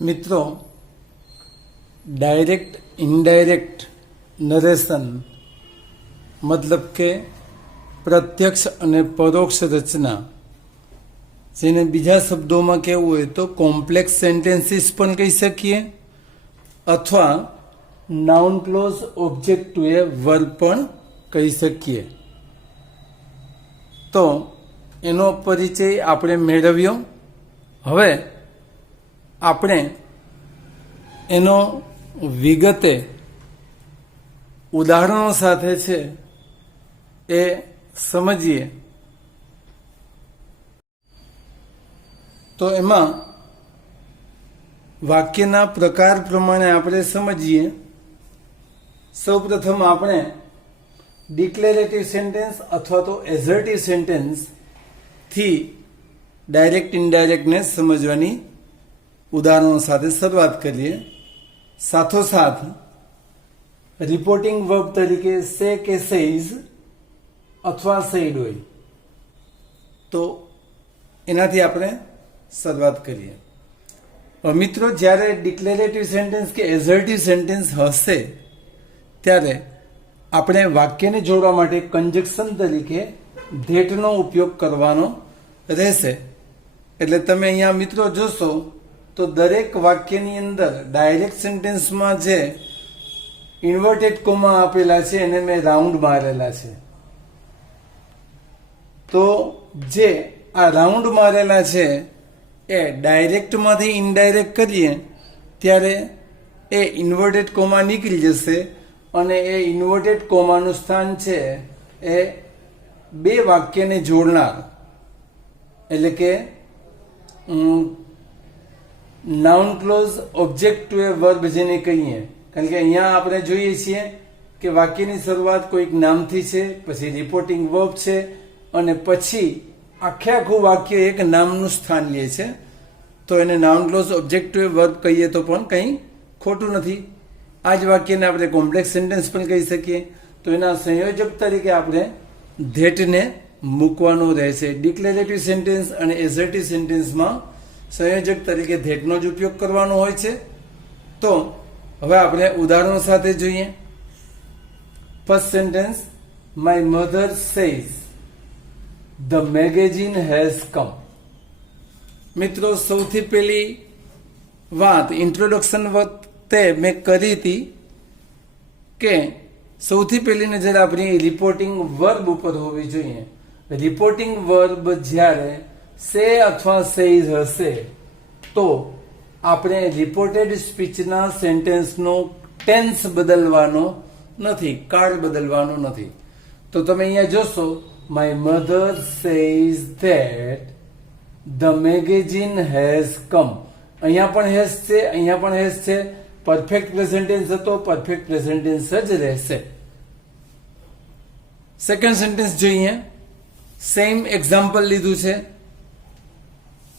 મિત્રો, direct indirect narration મતલબ કે પ્રત્યક્ષ અને પરોક્ષ રચના, જેને બીજા શબ્દોમાં કહેવું હોય તો કોમ્પ્લેક્સ સેન્ટેન્સીસ પણ કહી શકીએ અથવા નાઉન ક્લોઝ ઓબ્જેક્ટ ટુ એ વર્બ પણ કહી શકીએ. તો એનો પરિચય આપણે મેળવ્યો. હવે આપણે એનો વિગતે ઉદાહરણો સાથે છે એ સમજીએ. તો એમાં વાક્યના પ્રકાર પ્રમાણે આપણે સમજીએ. સૌપ્રથમ આપણે ડિક્લેરેટિવ સેન્ટેન્સ અથવા તો એઝર્ટિવ સેન્ટેન્સ થી ડાયરેક્ટ ઇનડાયરેક્ટને સમજવાની ઉદાહરણો સાથે શરૂઆત કરીએ. સાથોસાથ રિપોર્ટિંગ વર્બ તરીકે સે કે સેઇઝ અથવા સેઇડ હોય તો એનાથી આપણે શરૂઆત કરીએ. મિત્રો, જ્યારે ડિક્લેરેટિવ સેન્ટેન્સ કે એઝર્ટિવ સેન્ટેન્સ હશે ત્યારે આપણે વાક્યને જોડવા માટે કંજક્શન તરીકે ધેટનો ઉપયોગ કરવાનો રહેશે. એટલે તમે અહીંયા મિત્રો જોશો તો દરેક વાક્યની અંદર ડાયરેક્ટ સેન્ટેન્સમાં જે ઇન્વર્ટેડ કોમા આપેલા છે એને મેં રાઉન્ડ મારેલા છે. તો જે આ રાઉન્ડ મારેલા છે એ ડાયરેક્ટમાંથી ઇનડાયરેક્ટ કરીએ ત્યારે એ ઇન્વર્ટેડ કોમા નીકળી જશે અને એ ઇન્વર્ટેડ કોમાનું સ્થાન છે એ બે વાક્યને જોડનાર એટલે કે નાઉન ક્લોઝ ઓબ્જેક્ટ ટુ એ વર્બ જેને કહીએ. કારણ કે અહીંયા આપણે જોઈએ છીએ કે વાક્યની શરૂઆત કોઈક નામથી છે, પછી રિપોર્ટિંગ વર્બ છે અને પછી આખું વાક્ય એક નામનું સ્થાન લે છે. તો એને નાઉન ક્લોઝ ઓબ્જેક્ટ ટુ એ વર્બ કહીએ તો પણ કંઈ ખોટું નથી. આ જ વાક્યને આપણે કોમ્પ્લેક્સ સેન્ટેન્સ પણ કહી શકીએ. તો એના સંયોજક તરીકે આપણે ધેટને મૂકવાનો રહેશે. ડિક્લેરેટિવ સેન્ટેન્સ અને એઝર્ટિવ સેન્ટેન્સમાં સંયોજક તરીકે ધેટનો જ ઉપયોગ કરવાનો હોય છે. તો હવે આપણે ઉદાહરણો સાથે જોઈએ. First sentence, my mother says the magazine has come. મિત્રો, સૌથી પહેલી વાત ઇન્ટ્રોડક્શન વખતે મેં કરી હતી કે સૌથી પહેલી નજર આપણી રિપોર્ટિંગ વર્બ ઉપર હોવી જોઈએ. રિપોર્ટિંગ વર્બ જ્યારે સે અથવા સેઇઝ હશે તો આપણે રિપોર્ટેડ સ્પીચના સેન્ટેન્સનો ટેન્સ બદલવાનો નથી, કાળ બદલવાનો નથી. તો તમે અહીંયા જોશો, my mother says that the magazine has come. અહીંયા પણ હેઝ છે, અહીંયા પણ હેઝ છે. પરફેક્ટ પ્રેઝન્ટ ટેન્સ હતો, પરફેક્ટ પ્રેઝન્ટ ટેન્સ જ રહેશે. સેકન્ડ સેન્ટેન્સ જોઈએ. સેમ એક્ઝામ્પલ લીધું છે,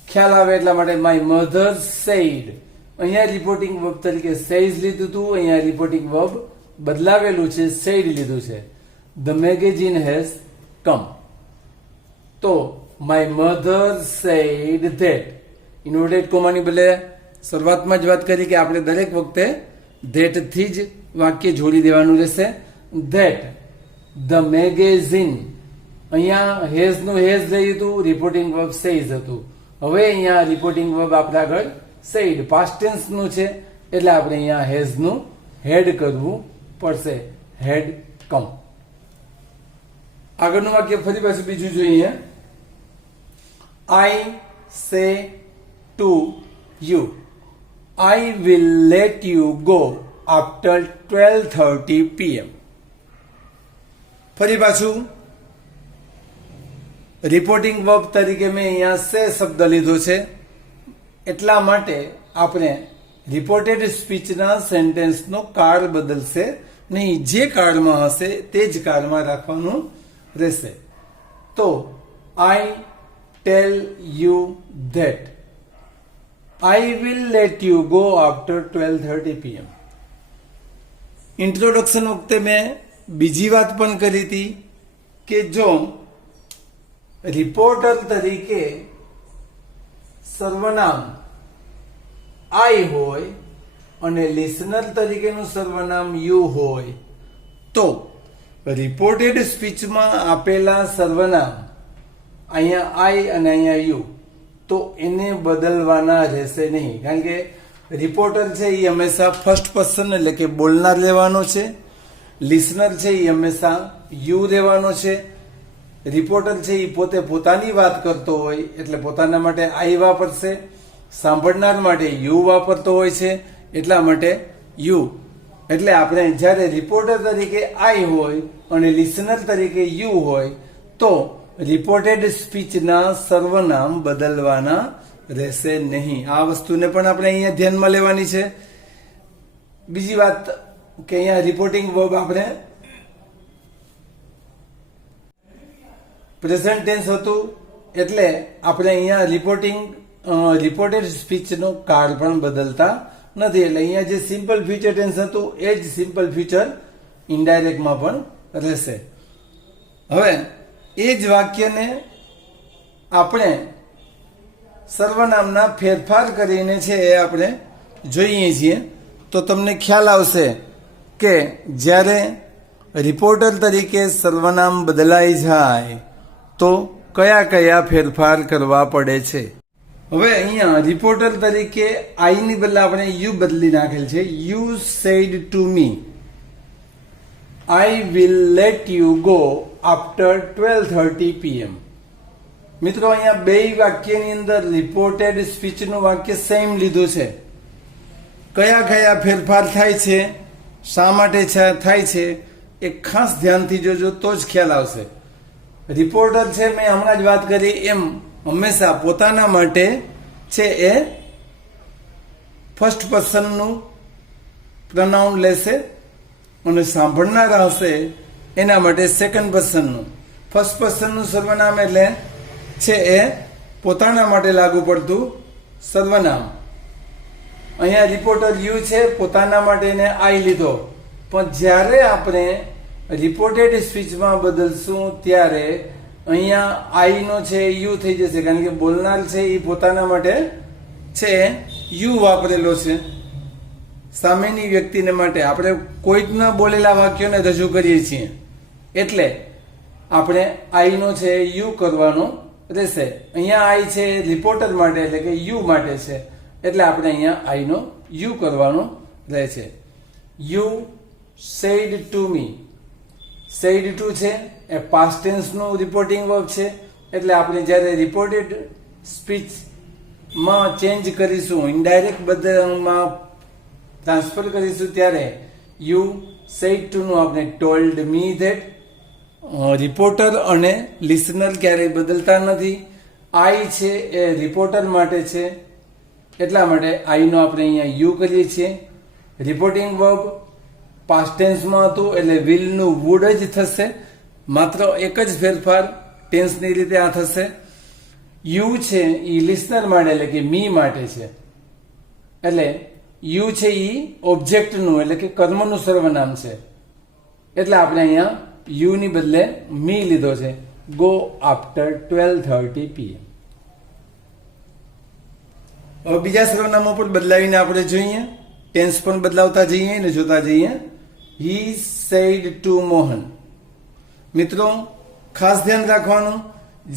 ખ્યાલ આવે એટલા માટે. માય મધર સેઇડ, અહીંયા રિપોર્ટિંગ વર્બ તરીકે સેઇઝ લીધું હતું, અહીંયા રિપોર્ટિંગ વર્બ બદલાવેલું છે, સેઇડ લીધું છે. The magazine has come. તો my mother said that, inverted કોમાની બદલે શરૂઆતમાં જ વાત કરી કે આપણે દરેક વખતે ધેટથી જ વાક્ય જોડી દેવાનું રહેશે. ધેટ ધ મેગેઝિન, અહીંયા હેઝનું હેઝ લઈ હતું, રિપોર્ટિંગ વર્બ સેઇઝ હતું. હવે અહીંયા રિપોર્ટિંગ વર્બ આપણા આગળ સેઇડ પાસ્ટ ટેન્સનું છે એટલે આપણે અહીંયા હેઝનું હેડ કરવું પડશે. હેડ કમ. આગળનું વાક્ય ફરી પાછું બીજું જોઈએ. I say to you I will let you go after 12:30 PM. ફરી પાછું રિપોર્ટિંગ વર્બ તરીકે મેં અહીંયા સે શબ્દ લીધો છે એટલા માટે આપણે રિપોર્ટેડ સ્પીચના સેન્ટેન્સનો કાળ બદલશે નહીં. જે કાળમાં હશે તે જ કાળમાં રાખવાનું રહેશે. તો I tell you that I will let you go after 12:30 PM. Introduction વખતે મેં બીજી વાત પણ કરી હતી કે જો રિપોર્ટર તરીકે સર્વનામ આઈ હોય અને લિસનર તરીકેનું સર્વનામ યુ હોય તો રિપોર્ટેડ સ્પીચમાં આપેલા સર્વનામ અહીંયા આઈ અને અહીંયા યુ તો એને બદલવાના રહેશે નહીં, કારણ કે રિપોર્ટર છે એ હંમેશા ફર્સ્ટ પર્સન એટલે કે બોલનાર લેવાનો છે, લિસનર છે એ હંમેશા યુ રહેવાનો છે. રિપોર્ટર છે એ પોતે પોતાની વાત કરતો હોય એટલે પોતાના માટે આઈ વાપરશે, સાંભળનાર માટે યુ વાપરતો હોય છે એટલા માટે યુ. એટલે આપણે જ્યારે રિપોર્ટર તરીકે આઈ હોય અને લિસનર તરીકે યુ હોય તો રિપોર્ટેડ સ્પીચના સર્વનામ બદલવાના રહેશે નહીં. આ વસ્તુને પણ આપણે અહીંયા ધ્યાનમાં લેવાની છે. બીજી વાત કે અહીંયા રિપોર્ટિંગ વર્બ આપણે પ્રેઝન્ટ ટેન્સ હતું એટલે આપણે અહીંયા રિપોર્ટેડ સ્પીચનો કાળ પણ બદલતા નથી. એટલે અહીંયા જે સિમ્પલ ફ્યુચર ટેન્સ હતું એ જ સિમ્પલ ફ્યુચર ઇનડાયરેક્ટમાં પણ રહેશે. હવે એ જ વાક્યને આપણે સર્વનામના ફેરફાર કરીને છે એ આપણે જોઈએ છીએ તો તમને ખ્યાલ આવશે કે જ્યારે રિપોર્ટર તરીકે સર્વનામ બદલાઈ જાય તો કયા કયા ફેરફાર કરવા પડે છે. હવે અહીંયા રિપોર્ટર તરીકે આઈ ની બદલે આપણે યુ બદલી નાખેલ છે. You said to me I will let you go after 12:30 PM. મિત્રો અહીંયા બે વાક્યની અંદર રિપોર્ટેડ સ્પીચનું વાક્ય સેમ લીધું છે. કયા કયા ફેરફાર થાય છે, શા માટે થાય છે એ ખાસ ધ્યાનથી જોજો તો જ ખ્યાલ આવશે. રિપોર્ટર છે મેં હમણાં જ વાત કરી એમ હંમેશા પોતાના માટે છે એ ફર્સ્ટ પર્સનનું પ્રનાઉન લેશે અને સાંભળનારા હશે એના માટે સેકન્ડ પર્સનનું. ફર્સ્ટ પર્સનનું સર્વનામ એટલે છે એ પોતાના માટે લાગુ પડતું સર્વનામ. અહીંયા રિપોર્ટર યુ છે, પોતાના માટે એને આઈ લીધો, પણ જ્યારે આપણે રિપોર્ટેડ સ્પીચમાં બદલશું ત્યારે અહીંયા આઈ નો છે યુ થઈ જશે, કારણ કે બોલનાર છે એ પોતાના માટે છે યુ વાપરેલો છે. સામેની વ્યક્તિને માટે આપણે કોઈકના બોલેલા વાક્યોને રજૂ કરીએ છીએ એટલે આપણે આઈ નો છે યુ કરવાનો રહેશે. અહીંયા આઈ છે રિપોર્ટર માટે એટલે કે યુ માટે છે એટલે આપણે અહીંયા આઈ નો યુ કરવાનો રહેશે. You said to me, sad to છે એ પાસ્ટ ટેન્સનું રિપોર્ટિંગ વર્બ છે એટલે આપણે જ્યારે રિપોર્ટેડ સ્પીચમાં ચેન્જ કરીશું, ઇનડાયરેક્ટ બદલમાં ટ્રાન્સફર કરીશું ત્યારે યુ સેડ ટુ નું આપણે ટોલ્ડ મી ધેટ. રિપોર્ટર અને લિસનર ક્યારેય બદલતા નથી. આઈ છે એ રિપોર્ટર માટે છે એટલા માટે આઈ નો આપણે અહીંયા યુ કરીએ છીએ. રિપોર્ટિંગ વર્બ પાસ્ટ ટેન્સમાં હતું એટલે વિલ નું વુડ જ થશે, માત્ર એક જ ફેરફાર ટેન્સની રીતે આ થશે. યુ છે એ લિસનર માટે એટલે કે મી માટે છે એટલે યુ છે એ ઓબ્જેક્ટનું એટલે કે કર્મનું સર્વનામ છે એટલે આપણે અહીંયા યુ ની બદલે મી લીધો છે. Go after 12:30 PM. હવે બીજા સર્વનામો પણ બદલાવીને આપણે જોઈએ, ટેન્સ પણ બદલાવતા જઈએ ને જોતા જઈએ. He said to Mohan. મિત્રો ખાસ ધ્યાન રાખવાનું,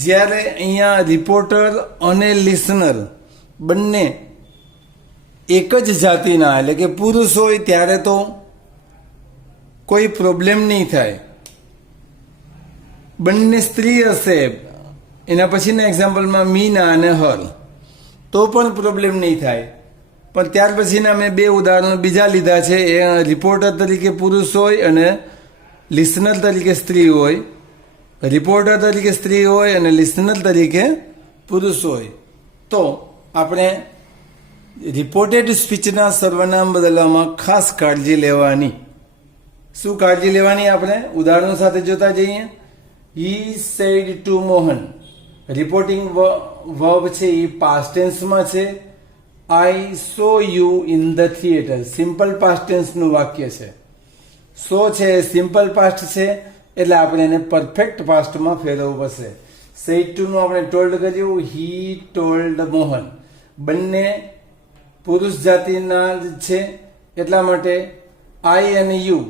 જ્યારે અહીંયા રિપોર્ટર અને લિસનર બંને એક જ જાતિના એટલે કે પુરુષ હોય ત્યારે તો કોઈ પ્રોબ્લેમ નહીં થાય. બંને સ્ત્રી હશે એના પછીના એક્ઝામ્પલમાં મીના અને હર તો પણ પ્રોબ્લેમ નહીં થાય. પણ ત્યાર પછીના મેં બે ઉદાહરણો બીજા લીધા છે. એ રિપોર્ટર તરીકે પુરુષ હોય અને લિસનર તરીકે સ્ત્રી હોય. રિપોર્ટર તરીકે સ્ત્રી હોય અને લિસનર તરીકે પુરુષ હોય તો આપણે રિપોર્ટેડ સ્પીચના સર્વનામ બદલવામાં ખાસ કાળજી લેવાની. શું કાળજી લેવાની આપણે ઉદાહરણો સાથે જોતા જઈએ. He said to Mohan, reporting verb છે એ પાસ્ટ ટેન્સમાં છે. I saw you in the theatre, simple past ટેન્સનું વાક્ય છે. સો છે સિમ્પલ પાસ્ટ છે એટલે આપણે એને પરફેક્ટ પાસ્ટમાં ફેરવવું પડશે. સેડ ટુ નું આપણે ટોલ્ડ કર્યું, હી ટોલ્ડ મોહન. બંને પુરુષ જાતિના જ છે, એટલા માટે આઈ અને યુ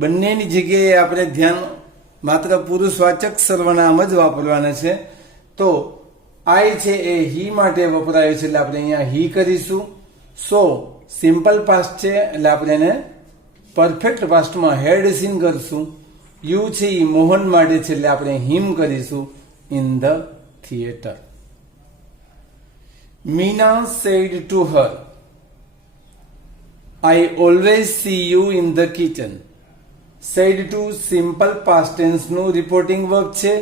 બંનેની જગ્યાએ આપણે ધ્યાન માત્ર પુરુષવાચક સર્વનામ જ વાપરવાના છે. તો આઈ છે એ હી માટે વપરાયું છે એટલે આપણે અહીંયા હી કરીશું. સો સિમ્પલ પાસ્ટ છે એટલે આપણે એને પરફેક્ટ પાસ્ટમાં હેડ સીન કરશું. યુ છે એ મોહન માટે છે એટલે આપણે હિમ કરીશું. In the theatre. Meena said to her, I always see you in the kitchen. Said to simple past tense નું રિપોર્ટિંગ વર્બ છે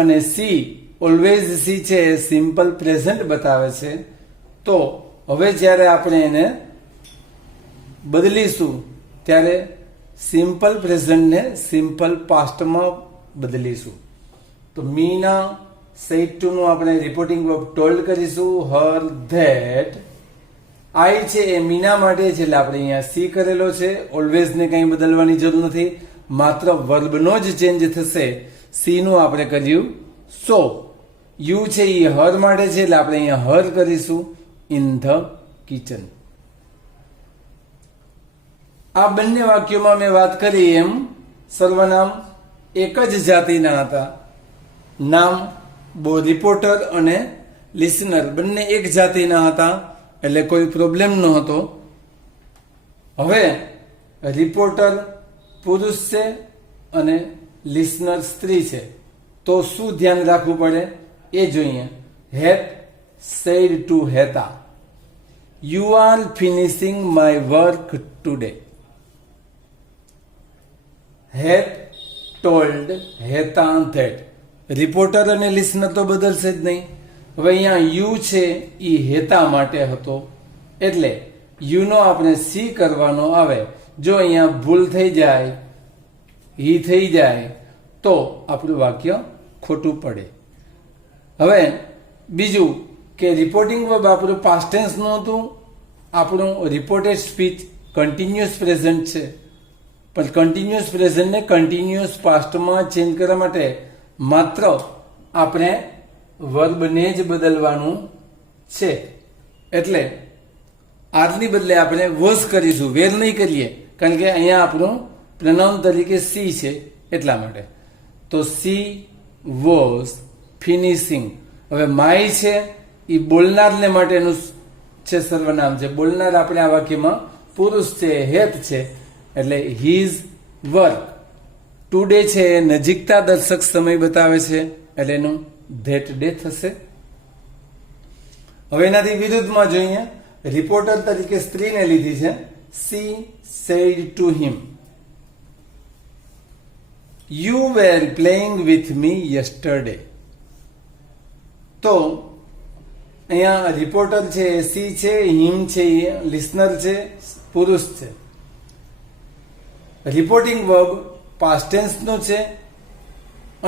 અને સી ઓલવેઝ સી છે એ સિમ્પલ પ્રેઝન્ટ બતાવે છે. તો હવે જ્યારે આપણે એને બદલીશું ત્યારે સિમ્પલ પ્રેઝન્ટને સિમ્પલ પાસ્ટમાં બદલીશું. તો મીના સેડ ટુ નું આપણે રિપોર્ટિંગ વર્બ ટોલ્ડ કરીશું. હર ધેટ આઈ છે એ મીના માટે છે એટલે આપણે અહીંયા સી કરેલો છે. ઓલવેઝ ને કંઈ બદલવાની જરૂર નથી, માત્ર વર્બનો જ ચેન્જ થશે. સી નું આપણે કર્યું સો. યુ છે એ હર માટે છે એટલે આપણે અહીંયા હર કરીશું. In the kitchen. આ બંને વાક્યોમાં મેં વાત કરી એમ સર્વનામ એક જ જાતિના હતા. નામ રિપોર્ટર અને લિસનર બંને એક જાતિના હતા એટલે કોઈ પ્રોબ્લેમ ન હતો. હવે રિપોર્ટર પુરુષ છે અને લિસનર સ્ત્રી છે, તો શું ધ્યાન રાખવું પડે એ જોઈએ. Het said to Heta, you are finishing my work today. Het told Heta that. Reporter અને લિસનર તો બદલશે જ નહીં. હવે અહીંયા યુ છે એ હેતા માટે હતો એટલે યુનો આપણે સી કરવાનો આવે. જો અહીંયા ભૂલ થઈ જાય, હી થઈ જાય તો આપણું વાક્ય ખોટું પડે. હવે બીજું કે રિપોર્ટિંગ વર્બ આપણું પાસ્ટ ટેન્સનું હતું. આપણું રિપોર્ટેડ સ્પીચ કન્ટિન્યુઅસ પ્રેઝન્ટ છે, પણ કન્ટિન્યુઅસ પ્રેઝન્ટને કન્ટિન્યુઅસ પાસ્ટમાં ચેન્જ કરવા માટે માત્ર આપણે વર્બને જ બદલવાનું છે. એટલે આજની બદલે આપણે વોઝ કરીશું, વેર નહીં કરીએ, કારણ કે અહીંયા આપણું પ્રનાઉન તરીકે સી છે એટલા માટે. તો સી વોઝ ફિનિશિંગ. હવે માય છે એ બોલનારને માટેનું છે સર્વનામ છે. બોલનાર આપણે આ વાક્યમાં પુરુષ છે, હેત છે એટલે હીઝ વર્ક. ટુડે છે એ નજીકતા દર્શક સમય બતાવે છે એટલે એનું ધેટ ડે થશે. હવે એનાથી વિરુદ્ધમાં જોઈએ. રિપોર્ટર તરીકે સ્ત્રીને લીધી છે. C said to him, you were playing with me yesterday. તો અહીંયા રિપોર્ટર છે એ સી છે, હિમ છે એ લિસનર છે, પુરુષ છે. રિપોર્ટિંગ વર્બ પાસ્ટ ટેન્સનું છે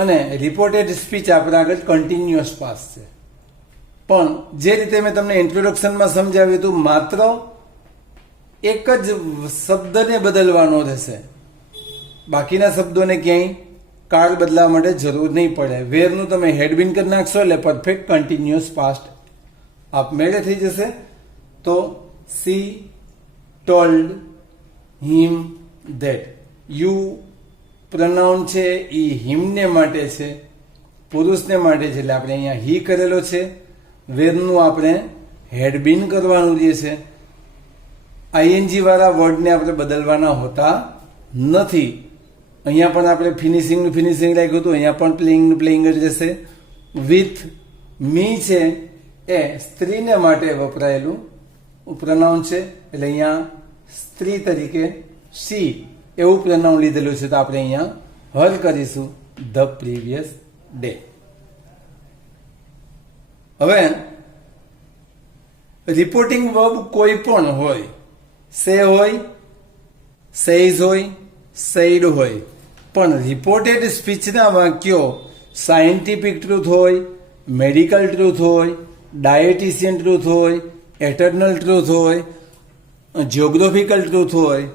અને રિપોર્ટેડ સ્પીચ આપણા આગળ કન્ટિન્યુઅસ પાસ્ટ છે. પણ જે રીતે મેં તમને ઇન્ટ્રોડક્શનમાં સમજાવ્યું હતું, માત્ર એક જ શબ્દને બદલવાનો રહેશે, બાકીના શબ્દોને ક્યાંય કાળ બદલાવા માટે જરૂર નહીં પડે. વેરનું તમે હેડબીન કરી નાખશો એટલે પરફેક્ટ કન્ટિન્યુઅસ પાસ્ટ આપમેળે થઈ જશે. તો she told him that. You pronoun છે એ હિમને માટે છે, પુરુષને માટે છે એટલે આપણે અહીંયા હી કરેલો છે. વેરનું આપણે હેડબીન કરવાનું રહે છે. આઈએનજી વાળા વર્ડને આપણે બદલવાના હોતા નથી. અહીંયા પણ આપણે ફિનિશિંગનું ફિનિશિંગ રાખ્યું હતું, અહીંયા પણ પ્લેઇંગનું પ્લેઇંગ જ રહેશે. વિથ મી છે એ સ્ત્રીને માટે વપરાયેલું પ્રનાઉન છે એટલે અહીંયા સ્ત્રી તરીકે સી એવું પ્રનાઉન લીધેલું છે, તો આપણે અહીંયા હર કરીશું ધ પ્રીવિયસ ડે. હવે રિપોર્ટિંગ વર્બ કોઈ પણ હોય, સે હોય, સેઝ હોય, સેડ હોય, પણ રિપોર્ટેડ સ્પીચના વાક્યો સાયન્ટિફિક ટ્રુથ હોય, મેડિકલ ટ્રુથ હોય, ડાયેટિશિયન ટ્રુથ હોય, એટર્નલ ટ્રુથ હોય, જિયોગ્રાફિકલ ટ્રુથ હોય,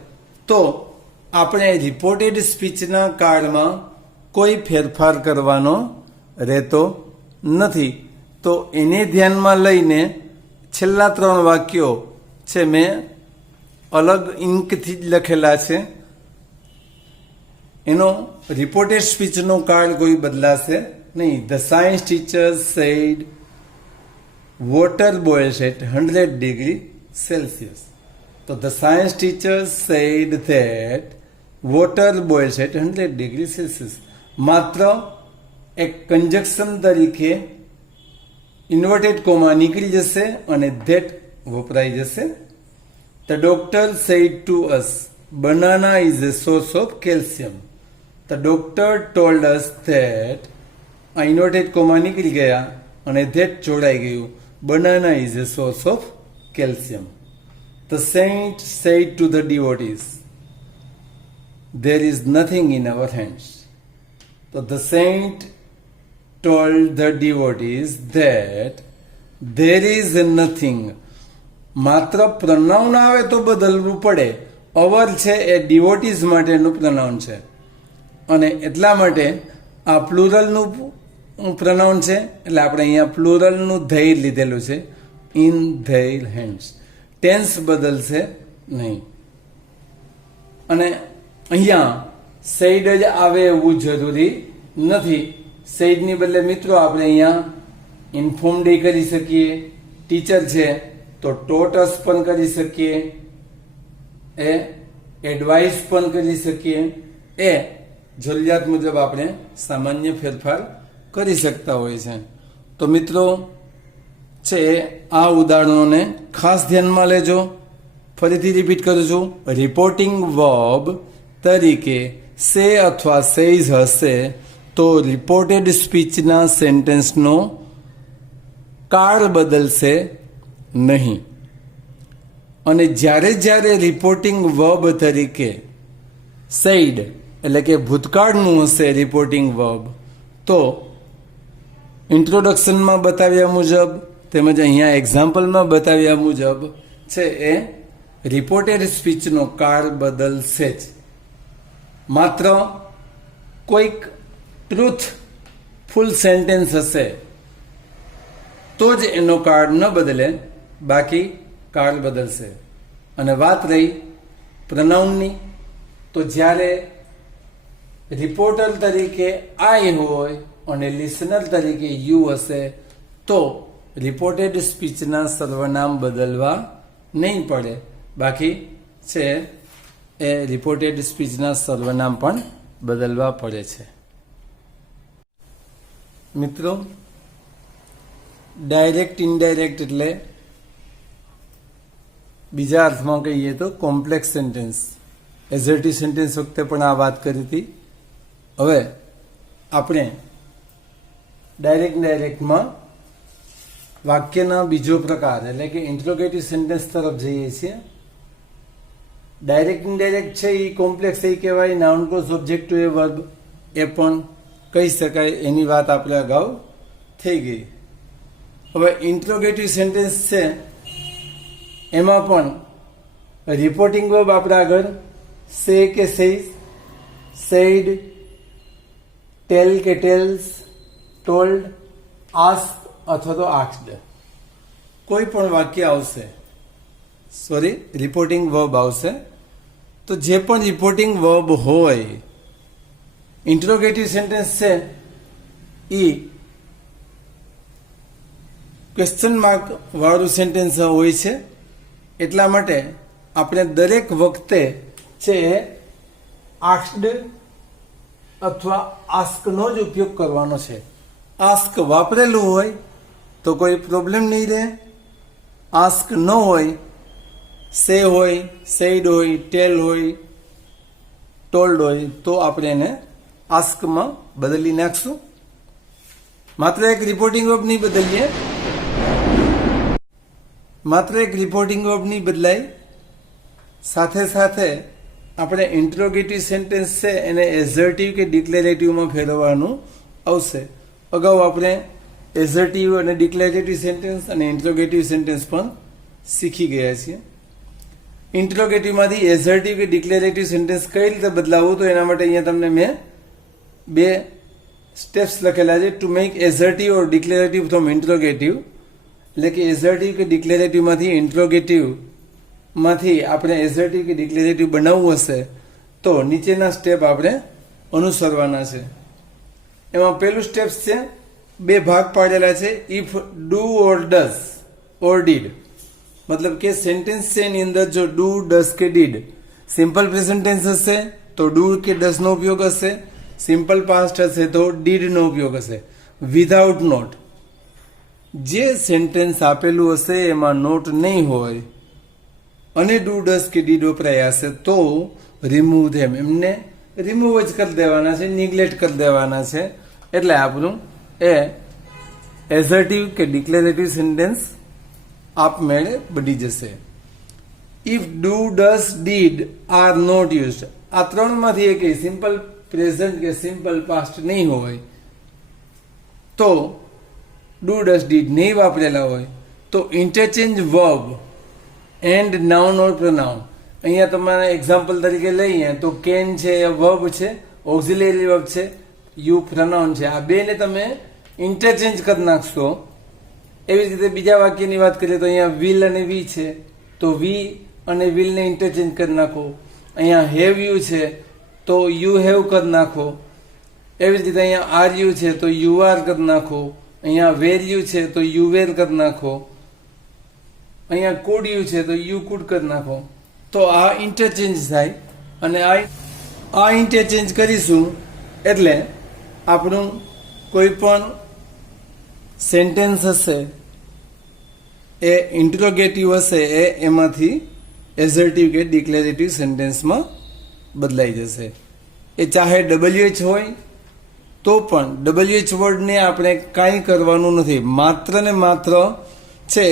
તો આપણે રિપોર્ટેડ સ્પીચના કાળમાં કોઈ ફેરફાર કરવાનો રહેતો નથી. તો એને ધ્યાનમાં લઈને છેલ્લા 3 વાક્યો છે મેં અલગ ઇંકથી જ લખેલા છે. એનો રિપોર્ટેડ સ્પીચનો કાળ કોઈ બદલાશે નહીં. The science teacher said water boils at 100 degree Celsius. તો the science teacher said that water boils at 100 degree Celsius. માત્ર એક કંજક્શન તરીકે ઇન્વર્ટેડ કોમા નીકળી જશે અને ધેટ વપરાઈ જશે. The doctor said to us banana is a source of calcium. The doctor told us that આ inverted comma નીકળી ગયા અને ધેટ જોડાઈ ગયું. Banana is a source of calcium. The saint said to the devotees, there is nothing in our hands. So the saint told the devotees that there is nothing. માત્ર પ્રનાઉન આવે તો બદલવું પડે. અવર છે એ ડિવોટીઝ માટેનું પ્રનાઉન છે અને એટલા માટે આ પ્લુરલનું પ્રનાઉન છે એટલે આપણે અહીંયા પ્લુરલનું ધૈર લીધેલું છે. In ધૈર hands. ટેન્સ બદલશે નહીં. અને અહીંયા સેડ જ આવે એવું જરૂરી નથી. સેડની બદલે મિત્રો આપણે અહીંયા ઇન્ફોર્મડ કરી શકીએ. ટીચર છે તો ટોટસ પણ કરી શકીએ. એ એડવાઇસ પણ કરી શકીએ. એ જરૂરિયાત મુજબ આપણે સામાન્ય ફેરફાર કરી શકતા હોય છે. તો મિત્રો છે આ ઉદાહરણોને ખાસ ધ્યાનમાં લેજો. ફરીથી રિપીટ કરું છું. રિપોર્ટિંગ વર્બ તરીકે સે અથવા સેઝ હશે તો રિપોર્ટેડ સ્પીચના સેન્ટેન્સનો કાળ બદલશે નહીં. અને જ્યારે રિપોર્ટિંગ વર્બ તરીકે સેડ એટલે કે ભૂતકાળનું હશે રિપોર્ટિંગ વર્બ તો ઇન્ટ્રોડક્શનમાં બતાવ્યા મુજબ તેમજ અહીંયા એક્ઝામ્પલમાં બતાવ્યા મુજબ છે એ રિપોર્ટેડ સ્પીચનો કાળ બદલશે જ. માત્ર કોઈક ટ્રુથફુલ સેન્ટેન્સ હશે તો જ એનો કાળ ન બદલે, બાકી કાળ બદલશે. અને વાત રહી પ્રનાઉનની, તો જ્યારે રિપોર્ટર તરીકે આઈ હોય અને લિસનર તરીકે યુ હશે તો રિપોર્ટેડ સ્પીચના સર્વનામ બદલવા નહીં પડે, બાકી છે એ રિપોર્ટેડ સ્પીચના સર્વનામ પણ બદલવા પડે છે. મિત્રો ડાયરેક્ટ ઇનડાયરેક્ટ એટલે બીજા અર્થમાં કહીએ તો કોમ્પ્લેક્સ સેન્ટેન્સ. એઝર્ટિવ સેન્ટેન્સ વખતે પણ આ વાત કરી હતી. હવે આપણે ડાયરેક્ટ ડાયરેક્ટમાં વાક્યના બીજો પ્રકાર એટલે કે ઇન્ટ્રોગેટિવ સેન્ટેન્સ તરફ જઈએ છીએ. ડાયરેક્ટ ઇનડાયરેક્ટ છે એ કોમ્પ્લેક્સ એ કહેવાય. નાઉન ક્લોઝ ઓબ્જેક્ટ ટુ એ વર્બ એ પણ કહી શકાય. એની વાત આપણે અગાઉ થઈ ગઈ. હવે ઇન્ટ્રોગેટિવ સેન્ટેન્સ છે એમાં પણ રિપોર્ટિંગ વર્બ આપણે આગળ સે કે સેઝ, સેડ, ટેલ કે ટેલ્સ, ટોલ્ડ, આસ્ક અથવા તો આસ્ક્ડ કોઈ પણ વાક્ય આવશે, રિપોર્ટિંગ વર્બ આવશે. તો જે પણ રિપોર્ટિંગ વર્બ હોય, ઇન્ટ્રોગેટિવ સેન્ટેન્સ છે એ ક્વેશ્ચન માર્ક વાળું સેન્ટેન્સ હોય છે. એટલા માટે આપણે દરેક વખતે છે આસ્ક્ડ અથવા આસ્કનો જ ઉપયોગ કરવાનો છે. આસ્ક વાપરેલું હોય તો કોઈ પ્રોબ્લેમ નહીં રહે. આસ્ક ન હોય, સે હોય, સેડ હોય, ટેલ હોય, ટોલ્ડ હોય તો આપણે એને આસ્કમાં બદલી નાખશું. માત્ર એક રિપોર્ટિંગ વર્બ નહીં બદલીએ, માત્ર એક રિપોર્ટિંગ વર્બ નહીં બદલાય, સાથે સાથે આપણે ઇન્ટ્રોગેટિવ સેન્ટેન્સ છે એને એઝર્ટિવ કે ડિક્લેરેટિવમાં ફેરવવાનું આવશે. અગાઉ આપણે એઝર્ટિવ અને ડિક્લેરેટિવ સેન્ટેન્સ અને ઇન્ટ્રોગેટિવ સેન્ટેન્સ પણ શીખી ગયા છીએ. ઇન્ટ્રોગેટિવમાંથી એઝર્ટિવ કે ડિક્લેરેટિવ સેન્ટેન્સ કઈ રીતે બદલાવવું, તો એના માટે અહીંયા તમને મેં બે સ્ટેપ્સ લખેલા છે. To make assertive or declarative from interrogative, એટલે કે એઝર્ટિવ કે ડિક્લેરેટિવમાંથી ઇન્ટ્રોગેટિવ માંથી આપણે એસર્ટિવ કે ડિક્લેરેટિવ બનાવવું હશે તો નીચેના સ્ટેપ આપણે અનુસરવાના છે. એમાં પહેલું સ્ટેપ છે, બે ભાગ પાડેલા છે, if do or does or did. મતલબ કે સેન્ટેન્સ છે એની અંદર જો ડુ, ડઝ કે ડીડ સિમ્પલ પ્રેઝન્ટ ટેન્સ હશે તો ડુ કે ડઝ નો ઉપયોગ હશે, સિમ્પલ પાસ્ટ હશે તો ડીડ નો ઉપયોગ હશે, વિધાઉટ નોટ. જે સેન્ટેન્સ આપેલું હશે એમાં નોટ નહીં હોય અને ડુ, ડઝ કે ડીડ વપરાયા હશે તો રિમૂવ ધેમ, એમને રિમૂવ જ કરી દેવાના છે, નિગ્લેક્ટ કરી દેવાના છે. એટલે આપણું એ એસર્ટિવ કે ડિક્લેરેટિવ સેન્ટેન્સ આપમેળે બની જશે. If do, does, did are not used, આ ત્રણમાંથી એક સિમ્પલ પ્રેઝન્ટ કે સિમ્પલ પાસ્ટ નહીં હોય તો ડુ, ડઝ, ડીડ નહીં વાપરેલા હોય તો interchange verb and noun or pronoun. અહીંયા તમારે એક્ઝામ્પલ તરીકે લઈએ તો કેન છે એ વર્બ છે, ઓક્ઝિલરી વર્બ છે, યુ પ્રોનાઉન છે. આ બેને તમે ઇન્ટરચેન્જ કરી નાખશો. એવી જ રીતે બીજા વાક્યની વાત કરીએ તો અહીંયા વિલ અને વી છે તો વી અને વિલને ઇન્ટરચેન્જ કરી નાખો. અહીંયા હેવ યુ છે તો યુ હેવ કરી નાખો. એવી જ રીતે અહીંયા આર યુ છે તો યુ આર કરી નાખો. અહીંયા વેર યુ છે તો યુ વેર કરી નાખો. અહીંયા કુડ યુ છે તો યુ કુડ કરી નાખો. તો આ ઇન્ટરચેન્જ થાય અને આ ઇન્ટરચેન્જ કરીશું એટલે આપણું કોઈ પણ સેન્ટેન્સ હશે એ ઇન્ટ્રોગેટિવ હશે એ એમાંથી એસર્ટિવ કે ડિક્લેરેટિવ સેન્ટેન્સમાં બદલાઈ જશે. એ ચાહે WH હોય તો પણ WH વર્ડને આપણે કાંઈ કરવાનું નથી, માત્ર ને માત્ર છે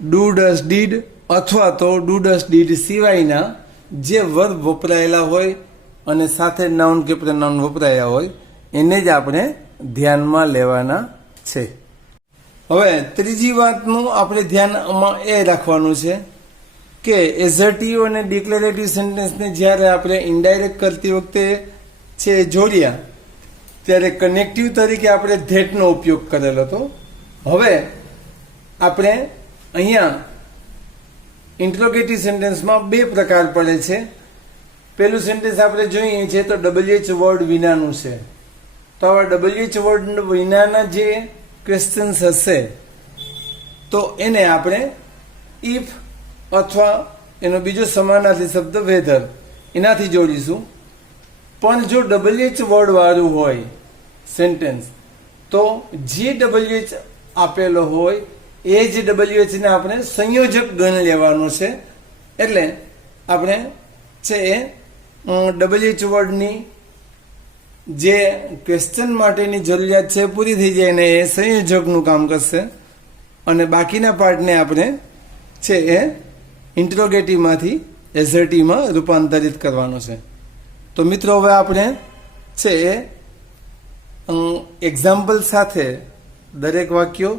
ડુ, ડઝ, ડીડ અથવા તો ડુ, ડઝ, ડીડ સિવાયના જે વર્બ વપરાયેલા હોય અને સાથે નાઉન કે પ્રોનાઉન વપરાયા હોય એને જ આપણે ધ્યાનમાં લેવાના છે. હવે ત્રીજી વાતનું આપણે ધ્યાનમાં એ રાખવાનું છે કે એસર્ટિવ અને ડિક્લેરેટિવ સેન્ટેન્સને જ્યારે આપણે ઇનડાયરેક્ટ કરતી વખતે છે જોડ્યા ત્યારે કનેક્ટિવ તરીકે આપણે ધેટનો ઉપયોગ કરેલો હતો. હવે આપણે અહીંયા ઇન્ટ્રોગેટિવ સેન્ટેન્સમાં બે પ્રકાર પડે છે. પહેલું સેન્ટેન્સ આપણે જોઈએ છે તો WH વર્ડ વિનાનું છે. તો આવા WH વર્ડ વિનાના જે ક્વેશ્ચન્સ હશે તો એને આપણે ઇફ અથવા એનો બીજો સમાનાર્થી શબ્દ વેધર એનાથી જોડીશું. પણ જો WH વર્ડ વાળું હોય સેન્ટેન્સ તો જે WH આપેલો હોય એ જ WH ને આપણે સંયોજક ગણ લેવાનું છે. એટલે આપણે છે એ WH વર્ડની જે ક્વેશ્ચન માટેની જરૂરિયાત છે પૂરી થઈ જાય ને એ સંયોજકનું કામ કરશે અને બાકીના પાર્ટને આપણે છે એ ઇન્ટ્રોગેટિવમાંથી એસર્ટિવમાં રૂપાંતરિત કરવાનું છે. તો મિત્રો હવે આપણે છે એ એક્ઝામ્પલ સાથે દરેક વાક્યો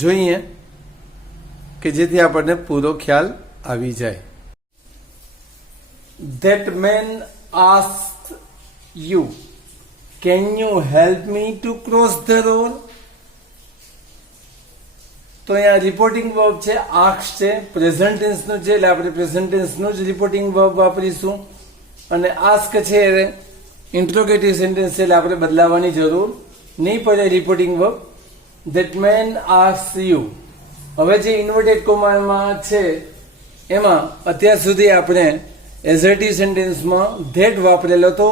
જોઈએ કે જેથી આપણને પૂરો ખ્યાલ આવી જાય. That man asked you, can you help me to cross the road? તો અહીંયા રિપોર્ટિંગ વર્બ છે, આસ્ક છે, પ્રેઝન્ટ ટેન્સનું છે એટલે આપણે પ્રેઝન્ટ ટેન્સનું જ રિપોર્ટિંગ વર્બ વાપરીશું. અને આસ્ક છે ઇન્ટ્રોગેટિવ સેન્ટેન્સ છે એટલે આપણે બદલાવાની જરૂર નહીં પડે reporting verb. That main ask you. હવે જે ઇન્વર્ટેડ કોમામાં છે એમાં અત્યાર સુધી આપણે એસર્ટિવ સેન્ટેન્સમાં ધેટ વાપરેલો તો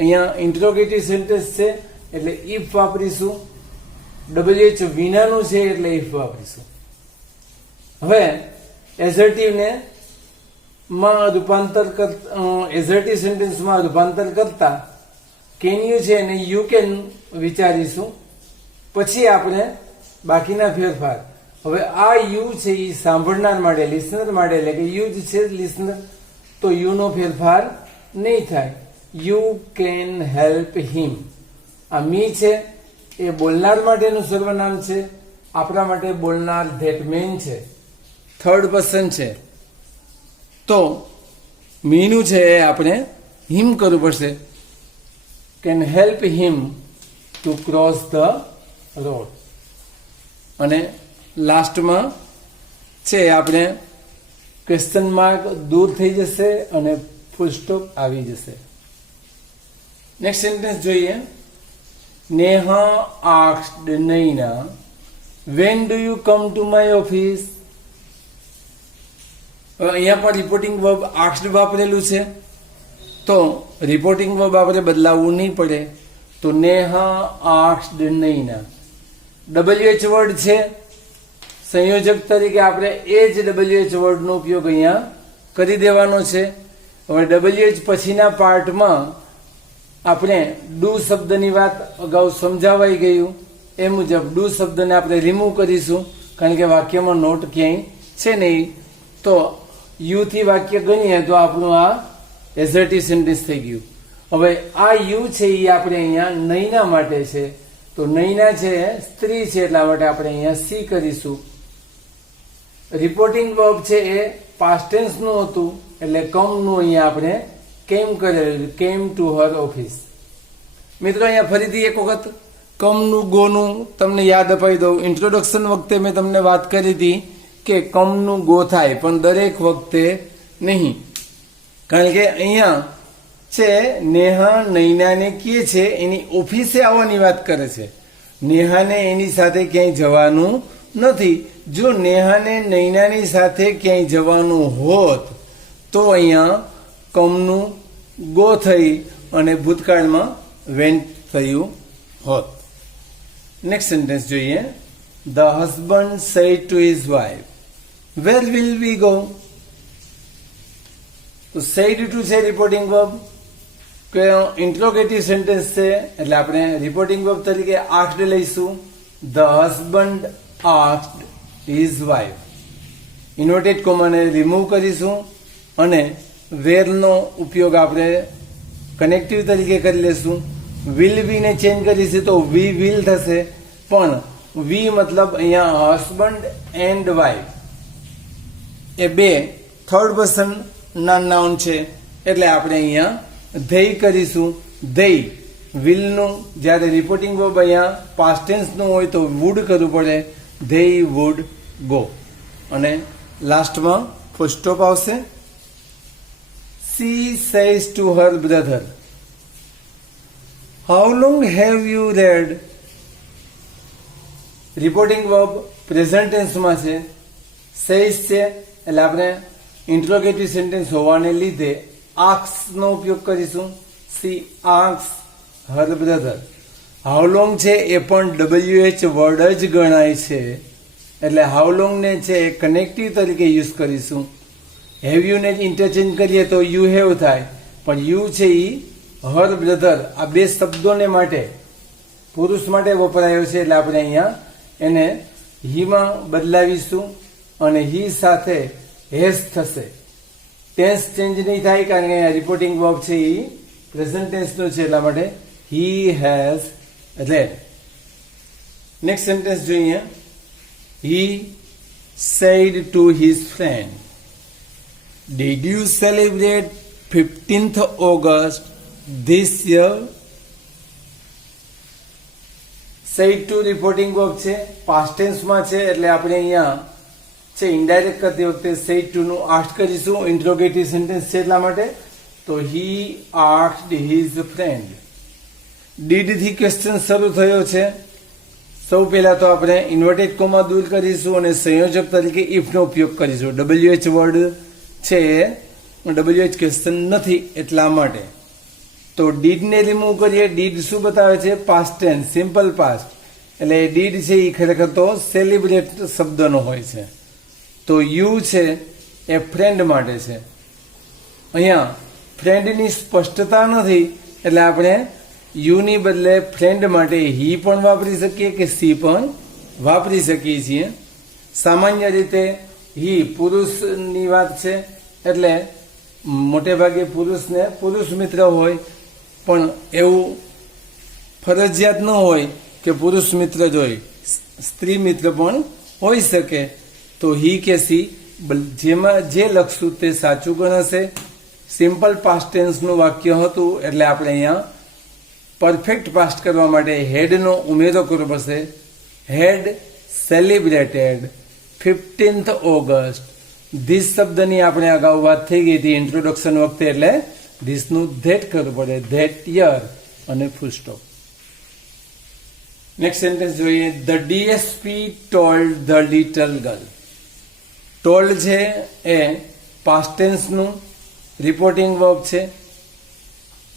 અહીંયા ઇન્ટ્રોગેટિવ સેન્ટેન્સ છે એટલે ઇફ વાપરીશું. WH વિનાનું છે એટલે ઇફ વાપરીશું. હવે એસર્ટિવને માં રૂપાંતર એસર્ટિવ સેન્ટેન્સમાં રૂપાંતર કરતા કેન યુ છે અને યુ કેન વિચારીશું. પછી આપણે બાકીના ફેરફાર. હવે આ યુ છે એ સાંભળનાર માટે, લિસનર માટે એટલે કે યુ જ છે લિસનર તો યુ નો ફેરફાર નહીં થાય. You can help him. આ મી છે એ બોલનાર માટેનું સર્વનામ છે, આપણા માટે બોલનાર ધેટ મેન છે, થર્ડ પર્સન છે. તો મીનું છે એ આપણે હિમ કરવું પડશે. Can help him to cross the road. અને લાસ્ટમાં છે આપણે ક્વેશ્ચન માર્ક દૂર થઈ જશે અને ફૂલ સ્ટોપ આવી જશે. નેક્સ્ટ સેન્ટેન્સ જોઈએ. Neha asked Naina, when do you come to my office? અહીંયા પણ રિપોર્ટિંગ વર્બ આસ્ક્ડ વાપરેલું છે, તો રિપોર્ટિંગ વર્બ આપણે બદલાવવું નહીં પડે. તો Neha asked Naina, WH word છે, સંયોજક તરીકે આપણે એ જ WH વર્ડનો ઉપયોગ અહીંયા કરી દેવાનો છે. હવે WH પછીના પાર્ટમાં આપણે ડુ શબ્દની વાત અગાઉ સમજાવાઈ ગયું એ મુજબ ડુ શબ્દને આપણે રિમૂવ કરીશું, કારણ કે વાક્યમાં નોટ ક્યાંય છે નહીં. તો યુ થી વાક્ય ગણીએ તો આપણું આ એઝર્ટિવ સેન્ટેન્સ થઈ ગયું. હવે આ યુ છે એ આપણે અહીંયા નૈના માટે છે, તો નૈના છે સ્ત્રી છે એટલા માટે આપણે અહીંયા સી કરીશું. રિપોર્ટિંગ વર્બ છે એ પાસ્ટ ટેન્સ નું હતું એટલે કમ નું અહીંયા આપણે કેમ કરેલું, કેમ ટુ હર ઓફિસ. મિત્રો અહીંયા ફરીથી એક વખત કમ નું ગો નું તમને યાદ અપાવી દઉં. ઇન્ટ્રોડક્શન વખતે મેં તમને વાત કરી હતી કે કમ નું ગો થાય, પણ દરેક વખતે નહીં, કારણ કે અહીંયા છે નેહા નૈનાને કહે છે એની ઓફિસે આવવાની વાત કરે છે. નેહાને એની સાથે ક્યાંય જવાનું નથી. જો નેહાને નૈનાની સાથે ક્યાંય જવાનું હોત તો અહીંયા કમનું ગો થઈ અને ભૂતકાળમાં વેન્ટ થયું હોત. નેક્સ્ટ સેન્ટેન્સ જોઈએ. The husband said to his wife, where will we go? તો સેડ ટુ છે રિપોર્ટિંગ વર્બ, કે ઇન્ટ્રોગેટિવ સેન્ટેન્સ છે એટલે આપણે રિપોર્ટિંગ વર્બ તરીકે આસ્ક્ડ લઈશું. The husband asked his wife, inverted કોમાને રિમૂવ કરીશું અને વેરનો ઉપયોગ આપણે કનેક્ટિવ તરીકે કરી લેશું. વિલ વી ને ચેન્જ કરીશું તો વી વિલ થશે, પણ વી મતલબ અહીંયા હસબન્ડ એન્ડ વાઇફ એ બે થર્ડ પર્સન ના નાઉન છે એટલે આપણે અહીંયા ધેય કરીશું. ધેય વિલનું જ્યારે રિપોર્ટિંગ વર્બ અહીંયા પાસ્ટ ટેન્સનું હોય તો વુડ કરવું પડે. ધેય વુડ ગો અને લાસ્ટમાં ફૂલ સ્ટોપ આવશે. She says to her brother, how long have you read? Reporting verb present ટેન્સમાં છે, says છે એટલે આપણે ઇન્ટ્રોગેટિવ સેન્ટેન્સ હોવાને લીધે asks નો ઉપયોગ કરીશું. She asks her brother. how long છે એ પણ WH વર્ડ જ ગણાય છે એટલે how long ને છે એ કનેક્ટિવ તરીકે યુઝ કરીશું. હેવ યુ ને ઇન્ટરચેન્જ કરીએ તો યુ હેવ થાય, પણ યુ છે એ હર બ્રધર આ બે શબ્દોને માટે પુરુષ માટે વપરાયો છે એટલે આપણે અહીંયા એને હીમાં બદલાવીશું અને હી સાથે હેઝ થશે. ટેન્સ ચેન્જ નહીં થાય કારણ કે અહીંયા રિપોર્ટિંગ વર્બ છે એ પ્રેઝન્ટ ટેન્સનો છે એટલા માટે he has read. Next sentence જોઈએ. He said to his friend, did you celebrate 15th August this year? said to reporting verb છે, પાસ્ટ ટેન્સમાં છે એટલે આપણે અહીંયા છે ઇનડાયરેક્ટ કરતી વખતે said to નું આસ્ક કરીશું. ઇન્ટ્રોગેટિવ સેન્ટેન્સ છે એટલા માટે. તો he asked his friend. did થી ક્વેશ્ચન શરૂ થયો છે. સૌ પહેલા તો આપણે ઇન્વર્ટેડ કોમા દૂર કરીશું અને સંયોજક તરીકે if નો ઉપયોગ કરીશું. WH વર્ડ છે WH ક્વેશ્ચન નથી એટલા માટે. તો ડીડ ને રિમૂવ કરીએ. ડીડ શું બતાવે છે? Past tense, simple past. એટલે ડીડ છે એ ખરેખર તો સેલિબ્રેટ શબ્દનો હોય છે. તો યુ છે એ ફ્રેન્ડ માટે છે. અહીંયા ફ્રેન્ડની સ્પષ્ટતા નથી એટલે આપણે યુની બદલે ફ્રેન્ડ માટે હી પણ વાપરી શકીએ કે સી પણ વાપરી શકીએ છીએ. સામાન્ય રીતે હી પુરુષની વાત છે એટલે મોટે ભાગે પુરુષને પુરુષ મિત્ર હોય, પણ એવું ફરજિયાત ન હોય કે પુરુષ મિત્ર જ હોય, સ્ત્રી મિત્ર પણ હોઈ શકે. તો હી કે સી જેમાં જે લખશું તે સાચું ગણાશે. સિમ્પલ પાસ્ટ ટેન્સનું વાક્ય હતું એટલે આપણે અહીંયા પરફેક્ટ પાસ્ટ કરવા માટે હેડનો ઉમેરો કરવો પડશે. હેડ સેલિબ્રેટેડ 15th August ધીસ શબ્દની આપણે અગાઉ વાત થઈ ગઈ હતી ઇન્ટ્રોડક્શન વખતે, એટલે ધીસનું ધેટ કરવું પડે, ધેટ યર અને ફૂલ સ્ટોપ. નેક્સ્ટ સેન્ટેન્સ જોઈએ. The DSP told the little girl. Told છે એ પાસ્ટ ટેન્સનું રિપોર્ટિંગ વર્બ છે.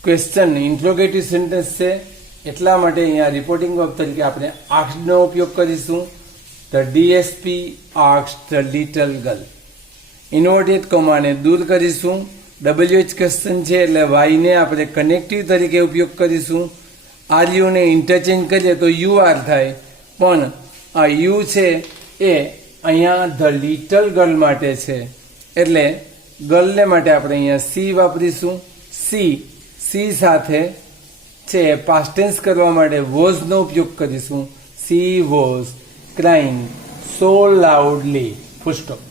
ક્વેશ્ચન ઇન્ટ્રોગેટિવ સેન્ટેન્સ છે, એટલા માટે અહીંયા રિપોર્ટિંગ વર્બ તરીકે આપણે આસ્કનો ઉપયોગ કરીશું. The DSP asked the little girl. Inverted કોમાને દૂર કરીશું. WH ક્વેશ્ચન છે એટલે વાયને આપણે કનેક્ટિવ તરીકે ઉપયોગ કરીશું. આર યુને ઇન્ટરચેન્જ કરીએ તો યુ આર થાય, પણ આ યુ છે એ અહીંયા ધ લિટલ ગર્લ માટે છે, એટલે ગર્લને માટે આપણે અહીંયા સી વાપરીશું. સી સાથે છે પાસ્ટ ટેન્સ કરવા માટે વોઝનો ઉપયોગ કરીશું. She was crying so loudly. Full stop.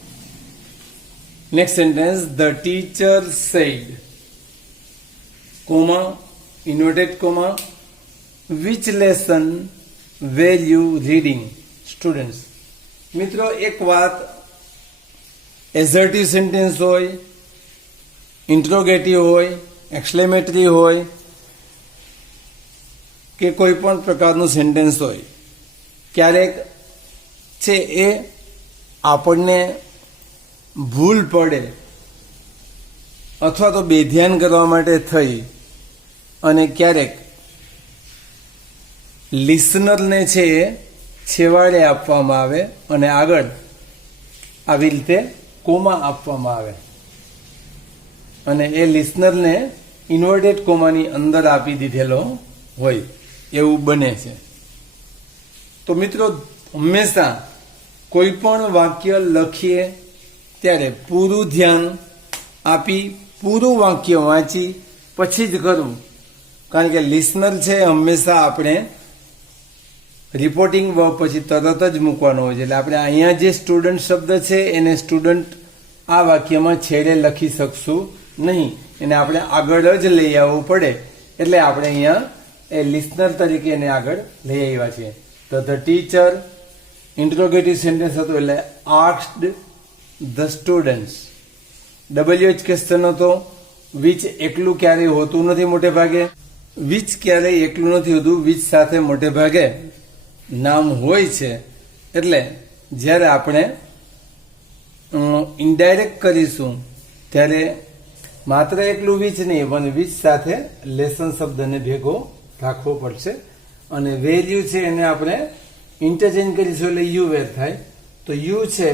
Next sentence. The teacher said, comma, inverted comma, which lesson were you reading students. મિત્રો, એક વાત એઝર્ટિવ સેન્ટેન્સ હોય, ઇન્ટ્રોગેટિવ હોય, એક્સક્લેમેટરી હોય કે કોઈ પણ પ્રકારનું સેન્ટેન્સ હોય, ક્યારેક છે એ આપણને ભૂલ પડે અથવા તો બેધ્યાન કરવા માટે થઈ અને ક્યારેક લિસનરને છે એ છેવાડે આપવામાં આવે અને આગળ આવી રીતે કોમા આપવામાં આવે અને એ લિસનરને ઇન્વર્ટેડ કોમાની અંદર આપી દીધેલો હોય, એવું બને છે. તો મિત્રો, હંમેશા કોઈ પણ વાક્ય લખીએ ત્યારે પૂરું ધ્યાન આપી પૂરું વાક્ય વાંચી પછી જ કરવું, કારણ કે લિસનર છે હંમેશા આપણે રિપોર્ટિંગ વર્બ પછી તરત જ મૂકવાનો હોય છે. એટલે આપણે અહીંયા જે સ્ટુડન્ટ શબ્દ છે એને સ્ટુડન્ટ આ વાક્યમાં છેડે લખી શકશું નહીં, એને આપણે આગળ જ લઈ આવવું પડે, એટલે આપણે અહીંયા એ લિસનર તરીકે એને આગળ લઈ આવ્યા છીએ. તો ધ ટીચર ઇન્ટ્રોગેટિવ સેન્ટેન્સ હતું એટલે asked the students. WH question હતો. વિચ એકલું ક્યારેય હોતું નથી મોટે ભાગે, વિચ ક્યારેય એકલું નથી હોતું, વિચ સાથે મોટે ભાગે નામ હોય છે, એટલે જ્યારે આપણે ઇનડાયરેક્ટ કરીશું ત્યારે માત્ર એકલું વિચ નહીં પણ વિચ સાથે લેસન શબ્દને ભેગો રાખવો પડશે. અને વેલ્યુ છે એને આપણે ઇન્ટરચેન્જ કરીશું એટલે યુ વેર થાય. તો યુ છે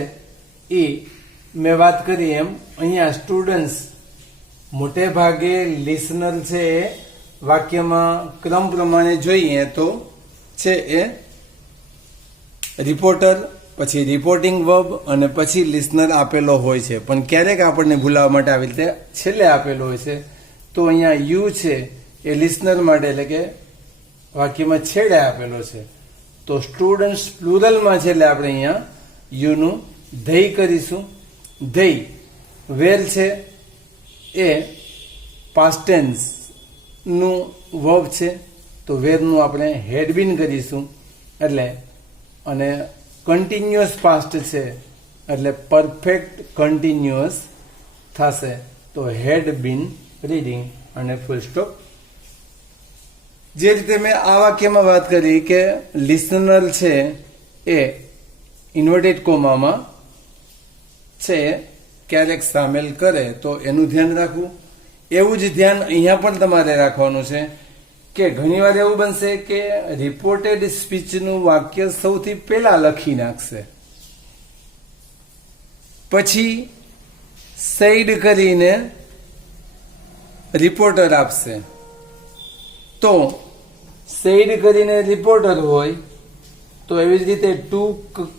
એ મેં વાત કરી એમ અહીંયા સ્ટુડન્ટ્સ મોટે ભાગે લિસનર છે એ વાક્યમાં ક્રમ પ્રમાણે જોઈએ તો છે એ રિપોર્ટર, પછી રિપોર્ટિંગ વર્બ અને પછી લિસનર આપેલો હોય છે, પણ ક્યારેક આપણને ભૂલાવવા માટે આવી રીતે છેલ્લે આપેલો હોય છે. તો અહીંયા યુ છે એ લિસનર માટે એટલે કે વાક્યમાં છેડે આપેલો છે. તો સ્ટુડન્ટ્સ પ્લુરલમાં છે એટલે આપણે અહીંયા યુનું ધૈ કરીશું. ધૈ વેર છે એ પાસ્ટ ટેન્સ નું વર્બ છે, તો વેરનું આપણે હેડ બીન કરીશું, એટલે અને કન્ટિન્યુઅસ પાસ્ટ છે એટલે પરફેક્ટ કન્ટિન્યુઅસ થશે, તો હેડ બીન રીડિંગ અને ફૂલ સ્ટોપ. જે રીતે મેં આ વાક્યમાં વાત કરી કે લિસનર છે એ ઇન્વર્ટેડ કોમામાં છે ક્યારેક સામેલ કરે તો એનું ધ્યાન રાખવું. એવું જ ધ્યાન અહીંયા પણ તમારે રાખવાનું છે કે ઘણીવાર એવું બનશે કે રિપોર્ટેડ સ્પીચનું વાક્ય સૌથી પહેલા લખી નાખશે, પછી સેડ કરીને રિપોર્ટર આપશે. તો સેડ કરીને રિપોર્ટર હોય તો એવી જ રીતે ટુ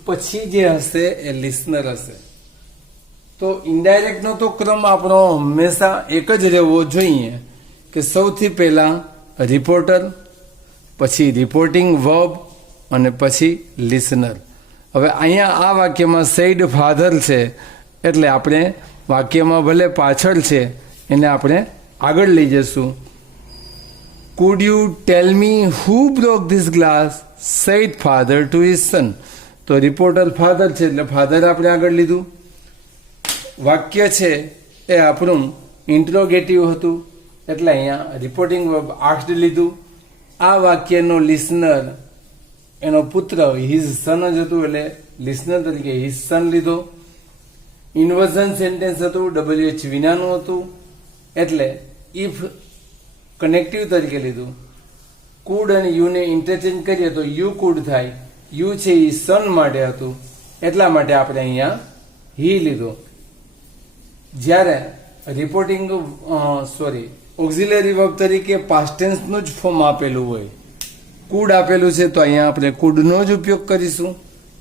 પછી જે હશે એ લિસનર હશે. તો ઇનડાયરેક્ટનો તો ક્રમ આપણો હંમેશા એક જ રહેવો જોઈએ કે સૌથી પહેલા રિપોર્ટર, પછી રિપોર્ટિંગ વર્બ અને પછી લિસનર. હવે અહીંયા આ વાક્યમાં સેડ ફાધર છે એટલે આપણે વાક્યમાં ભલે પાછળ છે એને આપણે આગળ લઈ જશું. Could you tell me who broke this glass, said father to his son. તો રિપોર્ટર ફાધર છે એટલે ફાધર આપણે આગળ લીધું. વાક્ય છે એ આપણું ઇન્ટ્રોગેટિવ હતું, એટલે અહીંયા રિપોર્ટિંગ વર્બ આસ્ક્ડ લીધું. આ વાક્યનો લિસનર એનો પુત્ર હિઝ સન જ હતું, એટલે લિસનર તરીકે હિઝ સન લીધો. ઇન્વર્ઝન સેન્ટેન્સ હતું, WH વિનાનું હતું, એટલે ઇફ કનેક્ટિવ તરીકે લીધું. કુડ અને યુને ઇન્ટરચેન્જ કરીએ તો યુ કુડ થાય. યુ છે એ સન માટે હતું, એટલા માટે આપણે અહીંયા હી લીધો. જ્યારે રિપોર્ટિંગ ઓક્ઝિલરી વર્બ તરીકે પાસ્ટ ટેન્સનું જ ફોર્મ આપેલું હોય, કુડ આપેલું છે તો અહીંયા આપણે કુડનો જ ઉપયોગ કરીશું.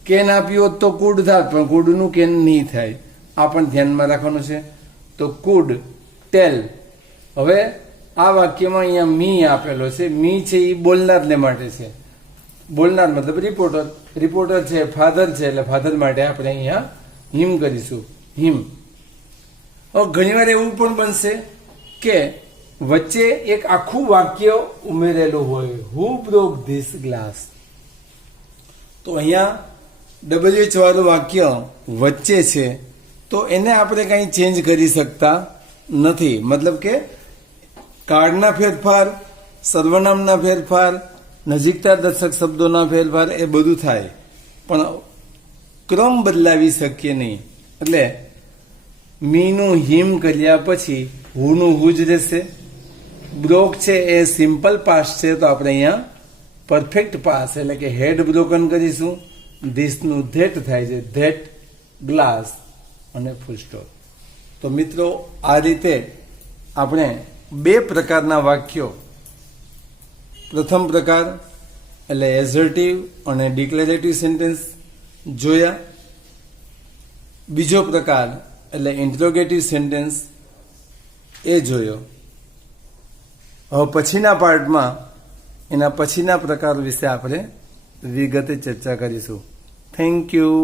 કેન આપ્યું હોત તો કુડ થાત, પણ કુડનું કેન નહીં થાય, આ પણ ધ્યાનમાં રાખવાનું છે. તો કુડ ટેલ. હવે આ વાક્યમાં અહીંયા મી આપેલો છે. મી છે એ બોલનારને માટે છે. બોલનાર મતલબ રિપોર્ટર. રિપોર્ટર છે ફાધર છે, એટલે ફાધર માટે આપણે અહીંયા હિમ કરીશું, હિમ. હવે ઘણીવાર એવું પણ બનશે કે વચ્ચે એક આખું વાક્ય ઉમેરેલું હોય, હુ બ્રોક ધીસ ગ્લાસ. તો અહીંયા WH વાળું વાક્ય વચ્ચે છે, તો એને આપણે કંઈ ચેન્જ કરી શકતા નથી. મતલબ કે કાર્ડના ફેરફાર, સર્વનામના ફેરફાર, નજીકતા દર્શક શબ્દોના ફેરફાર એ બધું થાય, પણ ક્રમ બદલાવી શકીએ નહીં. એટલે મીનું હિમ કર્યા પછી હુનું હુ જ રહેશે. બ્રોક છે એ સિમ્પલ પાસ્ટ છે, તો આપણે અહીંયા પરફેક્ટ પાસ્ટ એટલે કે હેડ બ્રોકન કરીશું. ધીસનું ધેટ થાય છે, ધેટ ગ્લાસ અને ફૂલ સ્ટોપ. તો મિત્રો આ રીતે આપણે બે પ્રકારના વાક્યો, પ્રથમ પ્રકાર એટલે એઝર્ટિવ અને ડિક્લેરેટિવ સેન્ટેન્સ જોયા. બીજો પ્રકાર એટલે ઇન્ટ્રોગેટિવ સેન્ટેન્સ એ જોયો. હવે પછીના પાર્ટમાં એના પછીના પ્રકાર વિશે આપણે વિગતે ચર્ચા કરીશું. Thank you.